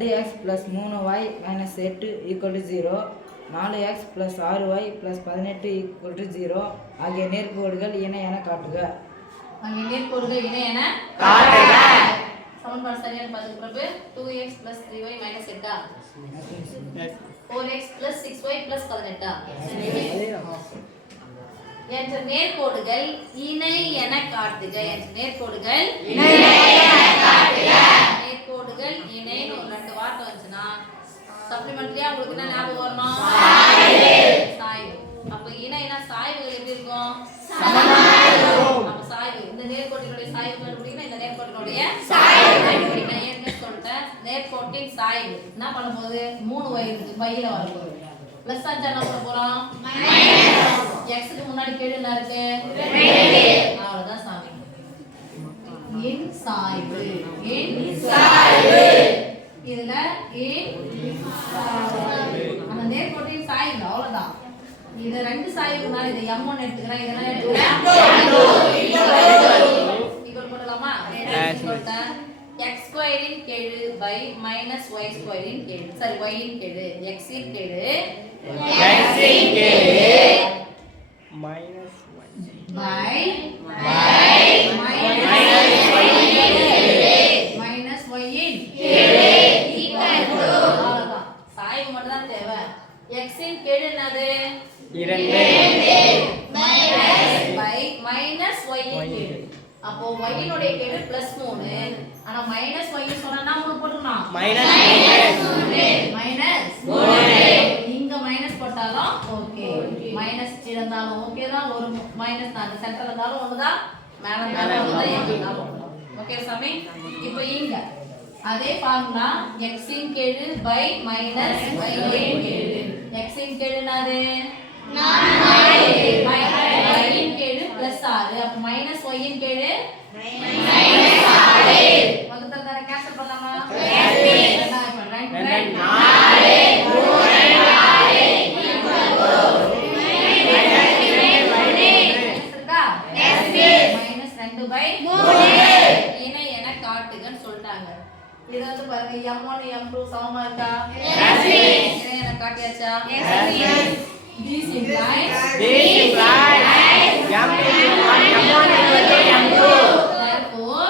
2x + 3y - 8 = 0, 4x + 6y + 18 = 0 ஆகிய நேர்க்கோடுகள் இணை என காட்டுக. சமன்பாடு சரியான பதில் பிரபு. 2x + 3y - 8 4x + 6y + 18 என்ற நேர்க்கோடுகள் இணை என காட்டுக. நேர்க்கோடுகள் இணைன்னு ஒரு ரெண்டு வார்த்தை வந்துச்சுன்னா சப்ளிமெண்ட்ரியா உங்களுக்கு என்ன ஞாபகம் வரணும்? சாய்வு. அப்ப இணைனா சாய்வுகள் எப்படி இருக்கும்? அப்ப சாய்வு. இந்த நேர்க்கோட்டினுடைய சாய்வு கண்டுபிடிக்கணும். இந்த நேர்க்கோட்டினுடைய சாய்வு கண்டுபிடிக்கணும். ஏற்கனவே சொல்லிட்டேன். நேர்க்கோட்டின் சாய்வு என்ன பண்ண போகுது? 3 வயில வர போகுது. பிளஸ் ஆச்சா என்ன பண்ண போறோம்? எக்ஸ்க்கு முன்னாடி கீழ என்ன இருக்கு? 2. அவ்வளவுதான் சாமி. என் சாய்வு. இதுல அந்த நேர்கோட்டின் சாய்வு அவ்வளவுதான். இது ரெண்டு சாய்வுனால இது m1 எடுத்துக்கிறேன். இதெல்லாம் எடுத்துக்கிறேன். ஈக்குவல் போடலாமா? சொல்லிட்டேன். x² இன் கீழ் by -y² இன் கீழ். சரி, y இன் கீழ் x இன் கீழ் by சாய்வு மட்டும் தான் தேவை. x இன் கீழ் என்னது? 2 by -y இன் கீழ். அப்போ y இனுடைய கீழ் +3. ஆனா -y சொன்னா நான் உங்களுக்கு போட்டுறணும். -3 இங்க மைனஸ் போட்டாலும் ஓகே, மைனஸ் இருந்தாலும் ஓகே தான். ஒரு மைனஸ் தான் சென்டர்ல இருந்தாலும் ஒண்ணுதான், மேல இருந்தாலும் ஒண்ணுதான், எங்க இருந்தாலும் ஓகே சாமி. இப்போ இங்க அதே ஃபார்முலா x இன் கீழ் by -y இன் கீழ். x இன் கீழ் என்னது? 4. y இன் கீழ் +6. அப்ப -y இன் கீழ் -6. வகுத்தல் தர கேன்சல் பண்ணலாமா? இணை என காட்டுகன்னு சொல்லிட்டாங்க. இது வந்து பாருங்க m1 m2 சமமா இருக்கா? இணை என காட்டியாச்சா? This implies m1 m2. Therefore